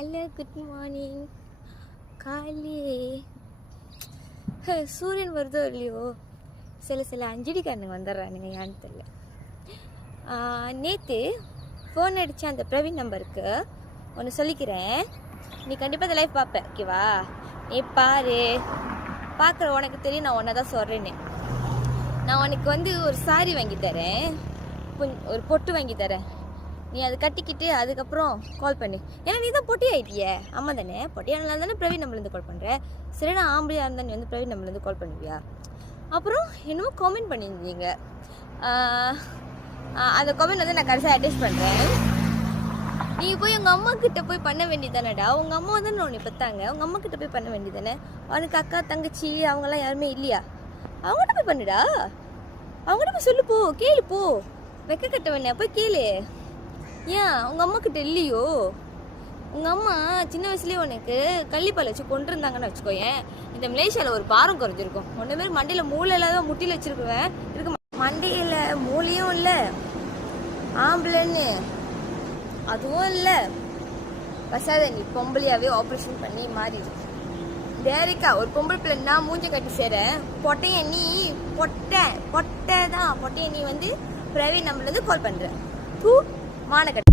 Hello, good morning. காலி சூரியன் வருதோ இல்லையோ, சில அஞ்சடிக்காரனுங்க வந்துடுறானுங்க, ஏன்னு தெரியல. நேற்று ஃபோன் அடித்த அந்த பிரவீன் நம்பருக்கு ஒன்று சொல்லிக்கிறேன். நீ கண்டிப்பாக இந்த லைஃப் பார்ப்பேன், ஓகேவா? நீ பார்க்குற உனக்கு தெரியும் நான் ஒன்றை தான் சொல்கிறேன்னு. நான் உனக்கு ஒரு சாரி வாங்கி தரேன், ஒரு பொட்டு வாங்கி தரேன். நீ அதை கட்டிக்கிட்டு அதுக்கப்புறம் கால் பண்ணு. ஏன்னா நீ தான் பொட்டி ஆகிட்டியே. ஆமாம் தானே, பொட்டியானல தானே பிரவீன் நம்பர்லேருந்து கால் பண்ணுறேன். சரி, நான் ஆம்பளையாக இருந்தால் நீ பிரவீன் நம்பர்லேருந்து கால் பண்ணுவியா? அப்புறம் என்னமோ காமெண்ட் பண்ணியிருந்தீங்க. அந்த காமெண்ட் நான் கடைசியாக அட்டாச் பண்ணுறேன். நீ போய் உங்கள் அம்மா கிட்ட போய் பண்ண வேண்டியதானடா. உங்கள் அம்மா தானே உன்னை பார்த்தாங்க. உங்கள் அம்மா கிட்ட போய் பண்ண வேண்டியதானே. அவனுக்கு அக்கா தங்கச்சி அவங்களாம் யாருமே இல்லையா? அவங்ககிட்ட போய் பண்ணுடா. அவங்ககிட்ட போய் சொல்லு, போ கேளு, போ. வெக்க கட்ட வேணா போய் கேளு. ஏன் உங்கள் அம்மா கிட்ட இல்லையோ? உங்கள் அம்மா சின்ன வயசுலேயே உனக்கு கள்ளிப்பால் வச்சு கொண்டு இருந்தாங்கன்னு வச்சுக்கோயேன், இந்த மலேசியாவில் ஒரு பாரம் குறைஞ்சிருக்கும். ஒன்றை மாரி மண்டையில் மூளை இல்லாத முட்டியில் வச்சுருக்குவேன் இருக்கு. மண்டையில் மூளையும் இல்லை, ஆம்பளைன்னு அதுவும் இல்லை. பசாத, நீ பொம்பளையாவே ஆப்ரேஷன் பண்ணி மாறிடு. டேரிக்கா ஒரு பொம்பளை பிள்ளை நான் மூஞ்ச கட்டி சேரேன். பொட்டைய நீ பொட்டை தான். பொட்டைய நீ பிரவீன் நம்பர்லேருந்து கால் பண்ணுற. பூ மானக்கட்ட.